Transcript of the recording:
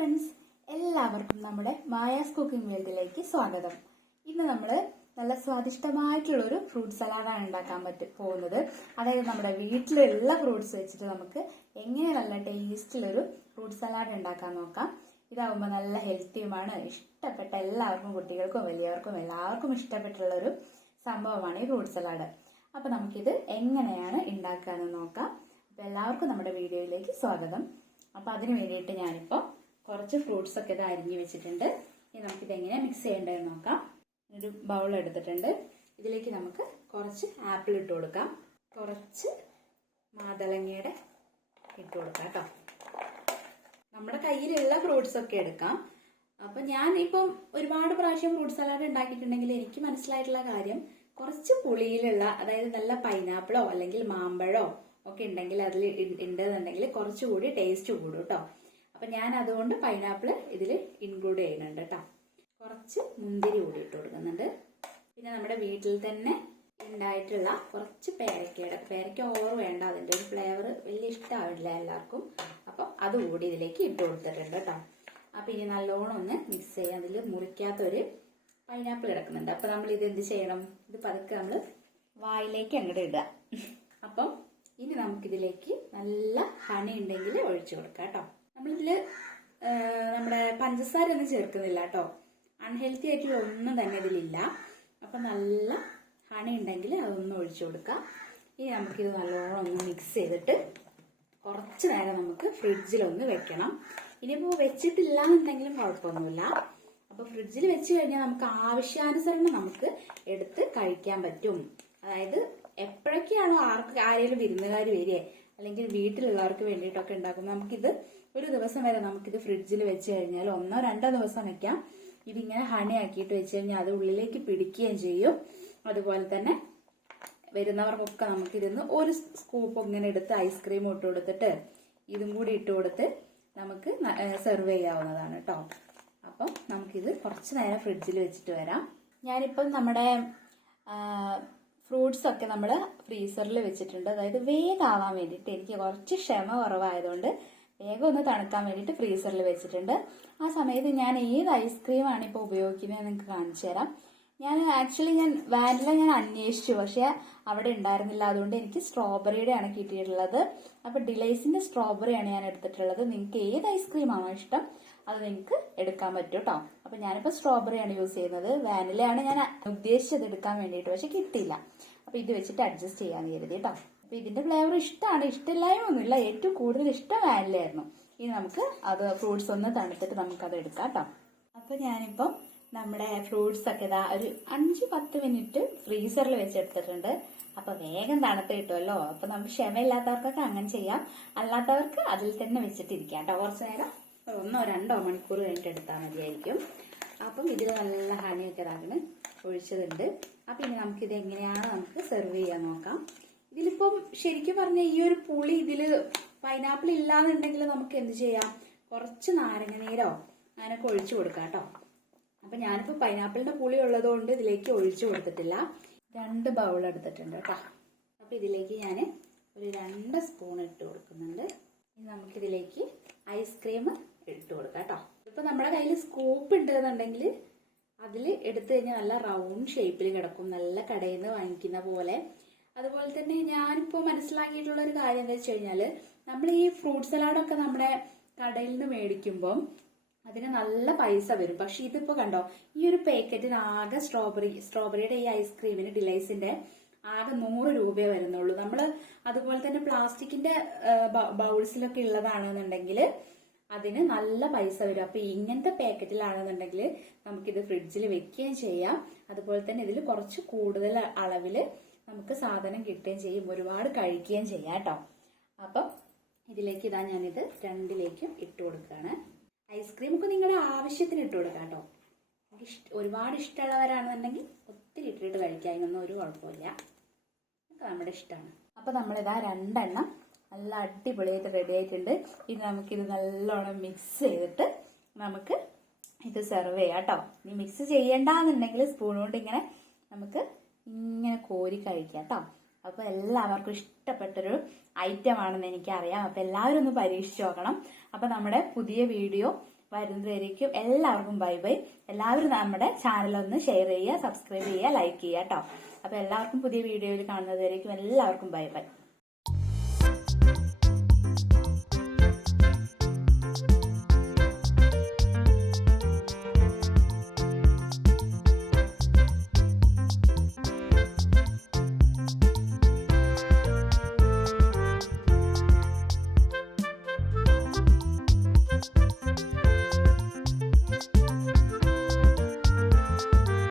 Friends, എല്ലാവർക്കും നമ്മുടെ Maya's cooking വേൾഡിലേക്ക് സ്വാഗതം. ഇന്ന് നമ്മൾ നല്ല സ്വാദിഷ്ടമായിട്ടുള്ളൊരു ഫ്രൂട്ട് സലാഡാണ് ഉണ്ടാക്കാൻ പോകുന്നത്. അതായത് നമ്മുടെ വീട്ടിലുള്ള ഫ്രൂട്ട്സ് വെച്ചിട്ട് നമുക്ക് എങ്ങനെ നല്ല ടേസ്റ്റിലൊരു ഫ്രൂട്ട് സലാഡ് ഉണ്ടാക്കാൻ നോക്കാം. ഇതാവുമ്പോൾ നല്ല ഹെൽത്തിയുമാണ്. ഇഷ്ടപ്പെട്ട എല്ലാവർക്കും, കുട്ടികൾക്കും വലിയവർക്കും എല്ലാവർക്കും ഇഷ്ടപ്പെട്ടുള്ളൊരു സംഭവമാണ് ഈ ഫ്രൂട്ട് സലാഡ്. അപ്പൊ നമുക്കിത് എങ്ങനെയാണ് ഉണ്ടാക്കാന്ന് നോക്കാം. അപ്പൊ എല്ലാവർക്കും നമ്മുടെ വീഡിയോയിലേക്ക് സ്വാഗതം. അപ്പൊ അതിന് വേണ്ടിയിട്ട് ഞാനിപ്പോൾ കുറച്ച് ഫ്രൂട്ട്സ് ഒക്കെ ഇത് അരിഞ്ഞു വെച്ചിട്ടുണ്ട്. ഇനി നമുക്കിത് എങ്ങനെയാണ് മിക്സ് ചെയ്യേണ്ടതെന്ന് നോക്കാം. ഒരു ബൗൾ എടുത്തിട്ടുണ്ട്. ഇതിലേക്ക് നമുക്ക് കുറച്ച് ആപ്പിൾ ഇട്ട് കൊടുക്കാം, കുറച്ച് മാതളങ്ങയുടെ ഇട്ട് കൊടുക്കാം കേട്ടോ. നമ്മുടെ കയ്യിലുള്ള ഫ്രൂട്ട്സ് ഒക്കെ എടുക്കാം. അപ്പൊ ഞാൻ ഇപ്പം ഒരുപാട് പ്രാവശ്യം ഫ്രൂട്ട് സലാഡ് ഉണ്ടാക്കിയിട്ടുണ്ടെങ്കിൽ എനിക്ക് മനസ്സിലായിട്ടുള്ള കാര്യം, കുറച്ച് പുളിയിലുള്ള, അതായത് നല്ല പൈനാപ്പിളോ അല്ലെങ്കിൽ മാമ്പഴോ ഒക്കെ ഉണ്ടെങ്കിൽ അതിൽ ഉണ്ടെന്നുണ്ടെങ്കിൽ കുറച്ചുകൂടി ടേസ്റ്റ് കൂടും കേട്ടോ. അപ്പൊ ഞാൻ അതുകൊണ്ട് പൈനാപ്പിൾ ഇതിൽ ഇൻക്ലൂഡ് ചെയ്യുന്നുണ്ട് കേട്ടോ. കുറച്ച് മുന്തിരി കൂടി ഇട്ട് കൊടുക്കുന്നുണ്ട്. പിന്നെ നമ്മുടെ വീട്ടിൽ തന്നെ ഉണ്ടായിട്ടുള്ള കുറച്ച് പേരയ്ക്ക ഓവർ വേണ്ട, അതിന്റെ ഒരു ഫ്ലേവർ വലിയ ഇഷ്ടമാവില്ല എല്ലാവർക്കും. അപ്പൊ അതുകൂടി ഇതിലേക്ക് ഇട്ട് കൊടുത്തിട്ടുണ്ട് കേട്ടോ. അപ്പൊ ഇനി നല്ലോണം ഒന്ന് മിക്സ് ചെയ്യാം. അതിൽ മുറിക്കാത്തൊരു പൈനാപ്പിൾ കിടക്കുന്നുണ്ട്. അപ്പൊ നമ്മൾ ഇത് എന്ത് ചെയ്യണം, ഇത് പതുക്കെ നമ്മൾ വായിലേക്ക് അങ്ങോട്ട് ഇടുക. അപ്പം ഇനി നമുക്കിതിലേക്ക് നല്ല ഹണി ഉണ്ടെങ്കിൽ ഒഴിച്ചു കൊടുക്കാം കേട്ടോ. നമ്മളിതില് നമ്മുടെ പഞ്ചസാര ഒന്നും ചേർക്കുന്നില്ല കേട്ടോ. അൺഹെൽത്തി ആയിട്ടുള്ള ഒന്നും തന്നെ ഇതിലില്ല. അപ്പൊ നല്ല ഹണി ഉണ്ടെങ്കിൽ അതൊന്ന് ഒഴിച്ചു കൊടുക്കാം. ഇനി നമുക്കിത് നല്ലോണം ഒന്ന് മിക്സ് ചെയ്തിട്ട് കുറച്ച് നേരം നമുക്ക് ഫ്രിഡ്ജിലൊന്ന് വെക്കണം. ഇനിയിപ്പോൾ വെച്ചിട്ടില്ല എന്നുണ്ടെങ്കിലും കുഴപ്പമൊന്നുമില്ല. അപ്പൊ ഫ്രിഡ്ജിൽ വെച്ച് കഴിഞ്ഞാൽ നമുക്ക് ആവശ്യാനുസരണം നമുക്ക് എടുത്ത് കഴിക്കാൻ പറ്റും. അതായത് എപ്പോഴൊക്കെയാണോ ആരെങ്കിലും വിരുന്നുകാർ വരികയെ അല്ലെങ്കിൽ വീട്ടിലുള്ളവർക്ക് വേണ്ടിയിട്ടൊക്കെ ഉണ്ടാക്കുമ്പോൾ നമുക്കിത് ഒരു ദിവസം വരെ നമുക്കിത് ഫ്രിഡ്ജിൽ വെച്ച് കഴിഞ്ഞാൽ 1-2 ദിവസം വെക്കാം. ഇതിങ്ങനെ ഹണി ആക്കിയിട്ട് വെച്ച് കഴിഞ്ഞാൽ അത് ഉള്ളിലേക്ക് പിടിക്കുകയും ചെയ്യും. അതുപോലെ തന്നെ വരുന്നവർക്കൊക്കെ നമുക്കിതിന്ന് ഒരു സ്കൂപ്പ് ഇങ്ങനെ എടുത്ത് ഐസ്ക്രീം ഇട്ട് കൊടുത്തിട്ട് ഇതും കൂടി ഇട്ട് കൊടുത്ത് നമുക്ക് സെർവ് ചെയ്യാവുന്നതാണ് കേട്ടോ. അപ്പം നമുക്കിത് കുറച്ച് നേരം ഫ്രിഡ്ജിൽ വെച്ചിട്ട് വരാം. ഞാനിപ്പം നമ്മുടെ ഫ്രൂട്ട്സ് ഒക്കെ നമ്മൾ ഫ്രീസറിൽ വെച്ചിട്ടുണ്ട്. അതായത് വേഗം ആവാൻ വേണ്ടിയിട്ട്, എനിക്ക് കുറച്ച് ക്ഷമ കുറവായതുകൊണ്ട് വേഗം ഒന്ന് തണുക്കാൻ വേണ്ടിയിട്ട് ഫ്രീസറിൽ വെച്ചിട്ടുണ്ട്. ആ സമയത്ത് ഞാൻ ഏത് ഐസ്ക്രീമാണ് ഇപ്പോൾ ഉപയോഗിക്കുന്നത് നിങ്ങൾക്ക് കാണിച്ചു തരാം. ഞാൻ വാനില ഞാൻ അന്വേഷിച്ചു, പക്ഷെ അവിടെ ഉണ്ടായിരുന്നില്ല. അതുകൊണ്ട് എനിക്ക് സ്ട്രോബെറിയുടെ ആണ് കിട്ടിയിട്ടുള്ളത്. അപ്പൊ ഡിലൈസിന്റെ സ്ട്രോബെറിയാണ് ഞാൻ എടുത്തിട്ടുള്ളത്. നിങ്ങൾക്ക് ഏത് ഐസ്ക്രീമാണോ ഇഷ്ടം അത് നിങ്ങൾക്ക് എടുക്കാൻ പറ്റും കേട്ടോ. അപ്പൊ ഞാനിപ്പോ സ്ട്രോബെറിയാണ് യൂസ് ചെയ്യുന്നത്. വാനിലയാണ് ഞാൻ ഉദ്ദേശിച്ചത് എടുക്കാൻ വേണ്ടിയിട്ട്, പക്ഷെ കിട്ടിയില്ല. അപ്പൊ ഇത് വെച്ചിട്ട് അഡ്ജസ്റ്റ് ചെയ്യാന്ന് കരുതി കേട്ടോ. അപ്പൊ ഇതിന്റെ ഫ്ലേവർ ഇഷ്ടമാണ്, ഇഷ്ടമില്ലായ്മൊന്നുമില്ല. ഏറ്റവും കൂടുതൽ ഇഷ്ടം വാനിലയായിരുന്നു. ഇനി നമുക്ക് അത് ഫ്രൂട്ട്സ് ഒന്ന് തണുത്തിട്ട് നമുക്കത് എടുക്കാം കേട്ടോ. അപ്പൊ ഞാനിപ്പം നമ്മുടെ ഫ്രൂട്ട്സ് ഒക്കെ ഇതാ ഒരു 5-10 മിനിറ്റ് ഫ്രീസറിൽ വെച്ചെടുത്തിട്ടുണ്ട്. അപ്പൊ വേഗം തണുത്ത് കിട്ടുമല്ലോ. അപ്പൊ നമുക്ക് ക്ഷമയില്ലാത്തവർക്കൊക്കെ അങ്ങനെ ചെയ്യാം, അല്ലാത്തവർക്ക് അതിൽ തന്നെ വെച്ചിട്ടിരിക്കാം കേട്ടോ. കുറച്ചു നേരം 1-2 മണിക്കൂർ കഴിഞ്ഞിട്ട് എടുത്താൽ മതിയായിരിക്കും. അപ്പം ഇതിൽ നല്ല ഹണിയൊക്കെ ഇതാകണ് ഒഴിച്ചതുണ്ട്. അപ്പൊ ഇനി നമുക്കിത് എങ്ങനെയാണ് നമുക്ക് സെർവ് ചെയ്യാൻ നോക്കാം. ഇതിലിപ്പം ശരിക്കും പറഞ്ഞാൽ ഈ ഒരു പുളി ഇതില് പൈനാപ്പിൾ ഇല്ലാന്നുണ്ടെങ്കിൽ നമുക്ക് എന്ത് ചെയ്യാം, കുറച്ച് നാരങ്ങ നീരോ അങ്ങനെയൊക്കെ ഒഴിച്ചു കൊടുക്കാം കേട്ടോ. അപ്പൊ ഞാനിപ്പോ പൈനാപ്പിളിന്റെ പുളി ഉള്ളതുകൊണ്ട് ഇതിലേക്ക് ഒഴിച്ചു കൊടുത്തിട്ടില്ല. 2 ബൗൾ എടുത്തിട്ടുണ്ട് കേട്ടോ. അപ്പൊ ഇതിലേക്ക് ഞാൻ ഒരു 2 സ്പൂൺ ഇട്ട് കൊടുക്കുന്നുണ്ട്. ഇനി നമുക്കിതിലേക്ക് ഐസ്ക്രീം ഇട്ട് കൊടുക്കാം കേട്ടോ. ഇപ്പൊ നമ്മുടെ കയ്യിൽ സ്കൂപ്പ് ഉണ്ട് എന്നുണ്ടെങ്കിൽ അതിൽ എടുത്തു കഴിഞ്ഞാൽ നല്ല റൗണ്ട് ഷേപ്പിൽ കിടക്കും, നല്ല കടയിൽ നിന്ന് വാങ്ങിക്കുന്ന പോലെ. അതുപോലെ തന്നെ ഞാനിപ്പോ മനസ്സിലാക്കിയിട്ടുള്ള ഒരു കാര്യം എന്താ വെച്ച് കഴിഞ്ഞാല്, നമ്മൾ ഈ ഫ്രൂട്ട് സലാഡൊക്കെ നമ്മുടെ കടയിൽ നിന്ന് മേടിക്കുമ്പോൾ അതിന് നല്ല പൈസ വരും. പക്ഷെ ഇതിപ്പോ കണ്ടോ, ഈ ഒരു പാക്കറ്റിന് ആകെ സ്ട്രോബെറിയുടെ ഈ ഐസ്ക്രീമിന് ഡിലൈസിന്റെ ആകെ 100 രൂപയെ വരുന്നുള്ളൂ. നമ്മള് അതുപോലെ തന്നെ പ്ലാസ്റ്റിക്കിന്റെ ബൗൾസിലൊക്കെ ഉള്ളതാണെന്നുണ്ടെങ്കിൽ അതിന് നല്ല പൈസ വരും. അപ്പൊ ഇങ്ങനത്തെ പാക്കറ്റിലാണെന്നുണ്ടെങ്കിൽ നമുക്കിത് ഫ്രിഡ്ജിൽ വെക്കുകയും ചെയ്യാം. അതുപോലെ തന്നെ ഇതിൽ കുറച്ച് കൂടുതൽ അളവില് നമുക്ക് സാധനം കിട്ടുകയും ചെയ്യും, ഒരുപാട് കഴിക്കുകയും ചെയ്യാം കേട്ടോ. അപ്പം ഇതിലേക്ക് ഇതാ ഞാനിത് 2ലേക്കും ഇട്ട് കൊടുക്കുകയാണ്. ഐസ്ക്രീം ഒക്കെ നിങ്ങളുടെ ആവശ്യത്തിന് ഇട്ട് കൊടുക്കാം കേട്ടോ. ഒരുപാട് ഇഷ്ടമുള്ളവരാണെന്നുണ്ടെങ്കിൽ ഒത്തിരി ഇട്ടിട്ട് കഴിക്കാൻ ഒന്നും ഒരു കുഴപ്പമില്ല, നമ്മുടെ ഇഷ്ടമാണ്. അപ്പൊ നമ്മളിതാ 2 നല്ല അടിപൊളിയായിട്ട് റെഡി ആയിട്ടുണ്ട്. ഇനി നമുക്കിത് നല്ലോണം മിക്സ് ചെയ്തിട്ട് നമുക്ക് ഇത് സെർവ് ചെയ്യാം കേട്ടോ. ഇനി മിക്സ് ചെയ്യണ്ടെന്നുണ്ടെങ്കിൽ സ്പൂൺ കൊണ്ട് ഇങ്ങനെ നമുക്ക് ഇങ്ങനെ കോരി കഴിക്കാം കേട്ടോ. അപ്പൊ എല്ലാവർക്കും ഇഷ്ടപ്പെട്ടൊരു ഐറ്റം ആണെന്ന് എനിക്കറിയാം. അപ്പൊ എല്ലാവരും ഒന്ന് പരീക്ഷിച്ച് നോക്കണം. അപ്പൊ നമ്മുടെ പുതിയ വീഡിയോ വരുന്നതായിരിക്കും. എല്ലാവർക്കും ബൈ ബൈ. എല്ലാവരും നമ്മുടെ ചാനൽ ഒന്ന് ഷെയർ ചെയ്യുക, സബ്സ്ക്രൈബ് ചെയ്യുക, ലൈക്ക് ചെയ്യുക കേട്ടോ. അപ്പൊ എല്ലാവർക്കും പുതിയ വീഡിയോയിൽ കാണുന്നതായിരിക്കും. എല്ലാവർക്കും ബൈ ബൈ.